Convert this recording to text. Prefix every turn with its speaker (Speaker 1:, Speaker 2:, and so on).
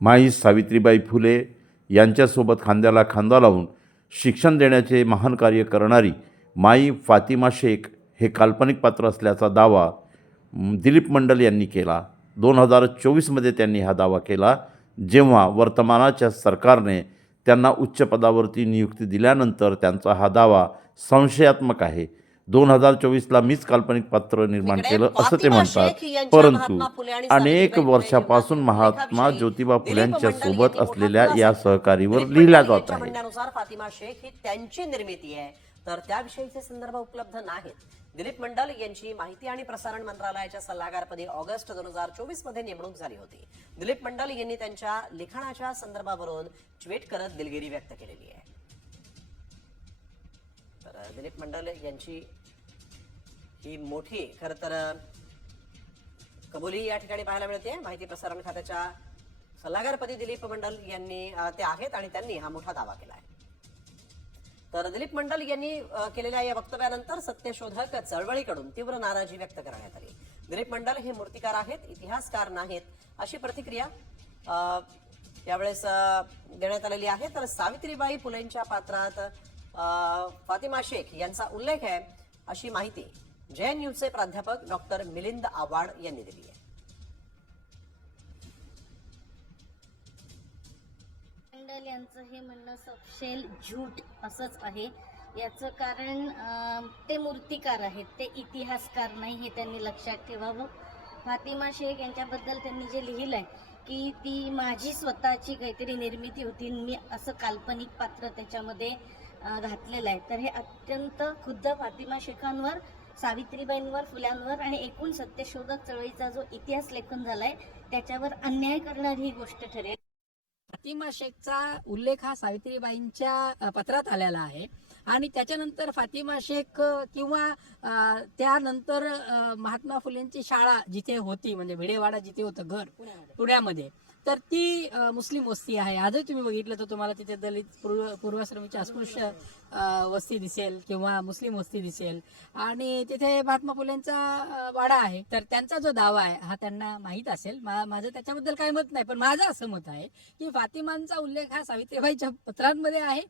Speaker 1: माई सावित्रीबाई फुले यांच्यासोबत खांद्याला खांदा लावून शिक्षण देण्याचे महान कार्य करणारी माई फातिमा शेख हे काल्पनिक पात्र असल्याचा दावा दिलीप मंडल यांनी केला. दोन हजार चोवीसमध्ये त्यांनी हा दावा केला जेव्हा वर्तमानाच्या सरकारने त्यांना उच्च पदावरती नियुक्ती दिल्यानंतर त्यांचा हा दावा संशयात्मक आहे. दोन हजार चोवीसला मीच काल्पनिक पात्र निर्माण केलं असं ते म्हणतात. परंतु अनेक वर्षापासून महात्मा ज्योतिबा फुल्यांच्या सोबत असलेल्या या सहकारीवर
Speaker 2: मंडल
Speaker 1: जात आहे.
Speaker 2: फातिमा शेख ही त्यांची निर्मिती आहे. तर त्याविषयीचे संदर्भ उपलब्ध नाहीत. दिलीप मंडल यांची माहिती आणि प्रसारण मंत्रालयाच्या सल्लागारपदी ऑगस्ट दोन हजार चोवीसमध्ये नेमणूक झाली होती. दिलीप मंडल यांनी त्यांच्या लिखाणाच्या संदर्भावरून ट्विट करत दिलगिरी व्यक्त केलेली आहे. तर दिलीप मंडल यांची ही मोठी खर तर कबुली या ठिकाणी पाहायला मिळते. माहिती प्रसारण खात्याच्या सल्लागारपदी दिलीप मंडल यांनी ते आहेत आणि त्यांनी हा मोठा दावा केला आहे. तर दिलीप मंडल यांनी केलेल्या या वक्तव्यानंतर सत्यशोधक चळवळीकडून तीव्र नाराजी व्यक्त करण्यात आली. दिलीप मंडल हे मूर्तिकार आहेत इतिहासकार नाहीत अशी प्रतिक्रिया यावेळेस देण्यात आलेली आहे. तर सावित्रीबाई फुलेंच्या पात्रात फातिमा शेख यांचा उल्लेख आहे अशी माहिती जे न्यूजचे प्राध्यापक डॉक्टर मिलिंद आव्हाड यांनी दिली आहे.
Speaker 3: मंडल यांचं हे म्हणणं सपशेल झूट असंच आहे. याचं कारण ते मूर्तिकार आहेत ते इतिहासकार नाही हे त्यांनी लक्षात ठेवावं. फातिमा शेख यांच्याबद्दल त्यांनी जे लिहिलंय की ती माझी स्वतःची काहीतरी निर्मिती होती. मी असं काल्पनिक पात्र त्याच्यामध्ये घातलेलं आहे. तर हे अत्यंत खुद्द फातिमा शेखांवर सावित्रीबाईंवर फुल्यांवर आणि एकूण सत्यशोधक चळवळीचा जो इतिहास लेखन झालाय त्याच्यावर अन्याय करणारी ही गोष्ट ठरेल.
Speaker 4: फातिमा शेखचा उल्लेख हा सावित्रीबाईंच्या पत्रात आलेला आहे. आणि त्याच्यानंतर फातिमा शेख किंवा त्यानंतर महात्मा फुलेंची शाळा जिथे होती म्हणजे भिडेवाडा जिथे होतं घर पुण्यामध्ये. तर ती मुस्लिम वस्ती आहे. आजही तुम्ही बघितलं तर तुम्हाला तिथे दलित पूर्व पूर्वाश्रमीची अस्पृश्य वस्ती दिसेल किंवा मुस्लिम वस्ती दिसेल. आणि तिथे महात्मा फुलेंचा वाडा आहे. तर त्यांचा जो दावा आहे हा त्यांना माहीत असेल. मा- माझं त्याच्याबद्दल काही मत नाही पण माझं असं मत आहे की फातिमांचा उल्लेख हा सावित्रीबाईच्या पत्रांमध्ये आहे.